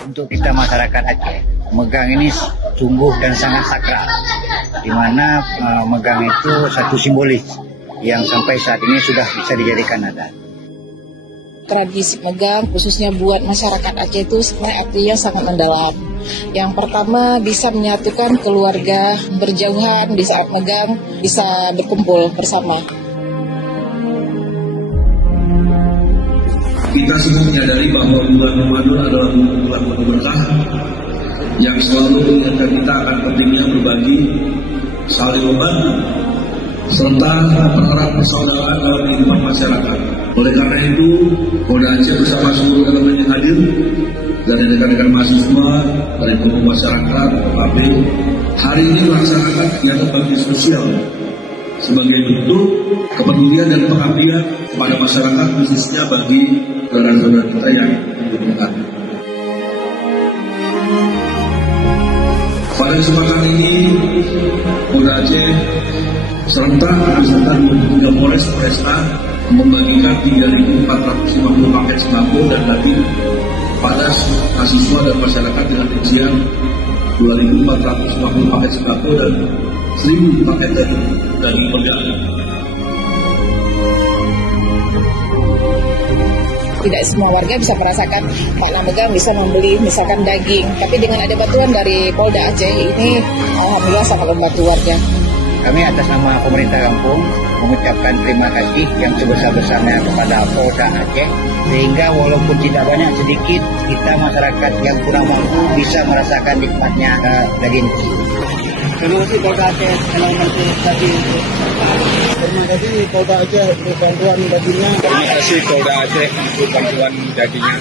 Untuk kita masyarakat Aceh, megang ini sungguh dan sangat sakral, di mana megang itu satu simbolis yang sampai saat ini sudah bisa dijadikan adat. Tradisi megang khususnya buat masyarakat Aceh itu sebenarnya artinya sangat mendalam. Yang pertama bisa menyatukan keluarga berjauhan di saat megang, bisa berkumpul bersama. Kita semua menyadari bahwa bulan Ramadan adalah bulan berkah yang selalu mengingatkan kita akan pentingnya berbagi, saling membantu, serta berharap persaudaraan dalam kehidupan masyarakat. Oleh karena itu, Polda Aceh bersama seluruh elemen yang hadir, dari rekan-rekan mahasiswa, dari kelompok masyarakat, OKB, hari ini melaksanakan kegiatan bakti sosial sebagai bentuk kepedulian dan pengabdian kepada masyarakat, khususnya bagi saudara-saudara kita yang membutuhkan. Pada kesempatan ini, Polda Aceh serentak beserta 23 Polres Polresta membagikan 3.450 paket sembako dan daging pada mahasiswa dan masyarakat dengan rincian 2.450 paket sembako dan 1.000 paket daging pegang. Tidak semua warga bisa merasakan makna megang, bisa membeli misalkan daging. Tapi dengan ada bantuan dari Polda Aceh ini, alhamdulillah sangat membantu warga. Kami atas nama pemerintah kampung mengucapkan terima kasih yang sebesar-besarnya kepada Polda Aceh, sehingga walaupun tidak banyak, sedikit kita masyarakat yang kurang mampu bisa merasakan nikmatnya daging. Terima kasih Polda Aceh telah membantu daging. Terima kasih Polda Aceh untuk bantuan dagingnya. Terima kasih Polda Aceh untuk bantuan dagingnya.